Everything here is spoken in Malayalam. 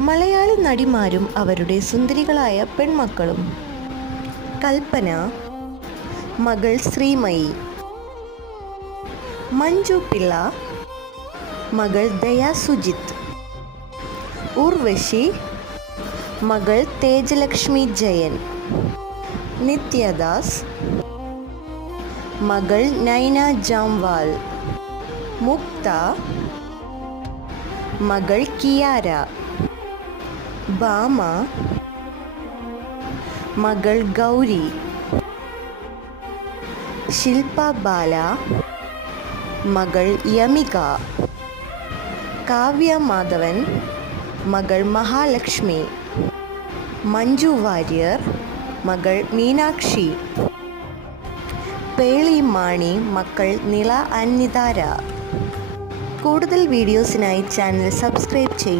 മലയാളി നടിമാരും അവരുടെ സുന്ദരികളായ പെൺമക്കളും. കൽപ്പന, മകൾ ശ്രീമയി. മഞ്ജു പിള്ള, മകൾ ദയാ സുജിത്ത്. ഉർവശി, മകൾ തേജലക്ഷ്മി ജയൻ. നിത്യദാസ്, മകൾ നൈന ജാംവാൽ. മുക്ത, മകൾ കിയാര. ഭാമ, മകൾ ഗൗരി. ശില്പ ബാല, മകൾ യമിക. കാവ്യ മാധവൻ, മകൾ മഹാലക്ഷ്മി. മഞ്ജു വാര്യർ, മകൾ മീനാക്ഷി. പേളി മാണി, മക്കൾ നില അന്നിതാര. കൂടുതൽ വീഡിയോസിനായി ചാനൽ സബ്സ്ക്രൈബ് ചെയ്യൂ.